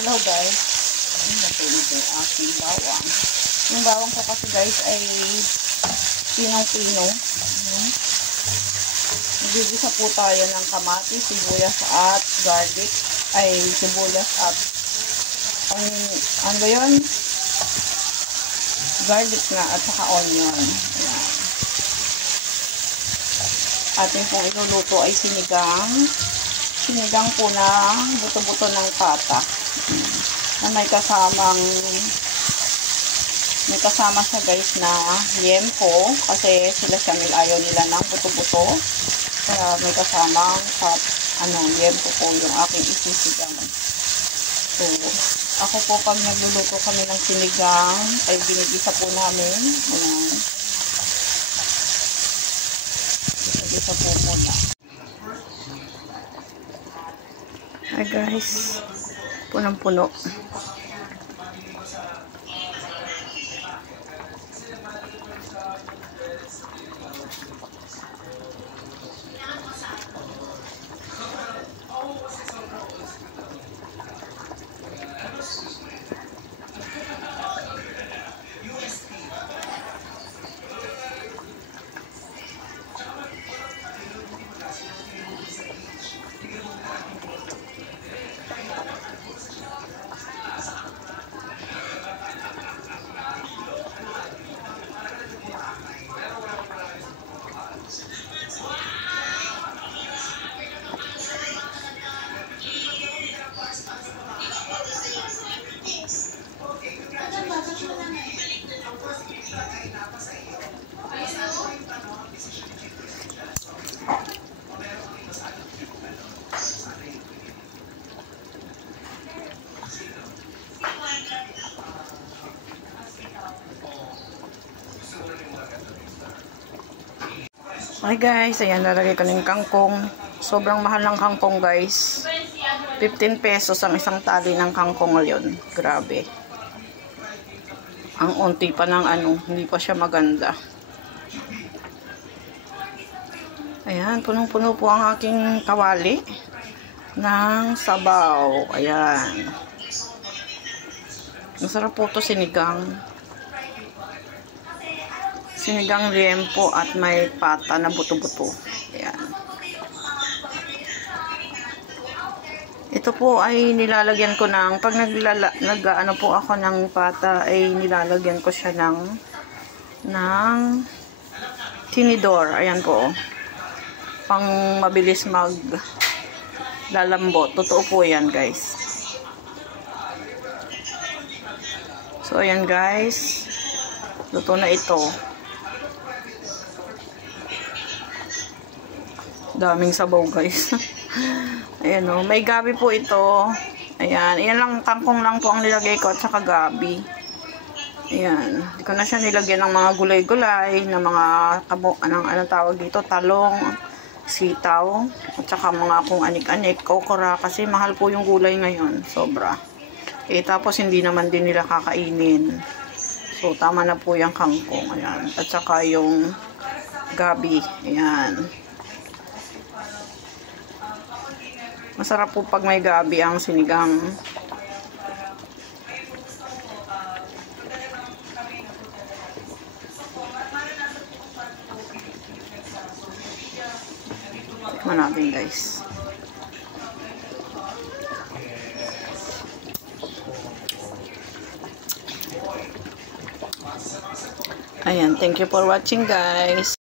Hello guys. Natulog yung aking bawang. Yung bawang ko kasi guys ay pinong-pino. Nagigisa po tayo ng kamatis, sibuyas at garlic. Ay, sibuyas at ano ba yun? Garlic na at saka onion. Ayan. Ating pong iluluto ay sinigang po na buto-buto ng pata. Na may kasama siya guys na liempo kasi sila Shamil ayaw nila ng buto-buto. Kaya may kasamang liempo po yung aking isisigang. So, ako po pag nagluluto kami ng sinigang ay binigisa po namin. Ayan. Binigisa po muna. Hi guys, punong-puno. Hi guys, ayan, nalagay ko ng kangkong. Sobrang mahal ng kangkong guys. 15 pesos ang isang tali ng kangkong ngayon. Grabe. Ang unti pa ng hindi pa siya maganda. Ayan, punong-puno po ang aking kawali ng sabaw. Ayan. Masarap po ito sinigang. Sinigang liempo at may pata na buto-buto. Ayan. Ito po ay nilalagyan ko ng, pag nag-ano po ako ng pata, ay nilalagyan ko siya ng tinidor. Ayan po. Pang mabilis lalambot. Totoo po yan guys. So ayan guys. Luto na ito. Daming sabaw guys. Ayan o, may gabi po ito. Ayan, ayan lang, kangkong lang po ang nilagay ko at saka gabi. Ayan, hindi ko na siya nilagyan ng mga gulay-gulay, ng mga anong tawag dito, talong, sitaw, at saka mga kung anik-anik, okra, kasi mahal po yung gulay ngayon, sobra. Tapos hindi naman din nila kakainin. So, tama na po yung kangkong, ayan. At saka yung gabi, ayan. Masarap po pag may gabi ang sinigang. Tikman natin guys. Ayan, thank you for watching guys.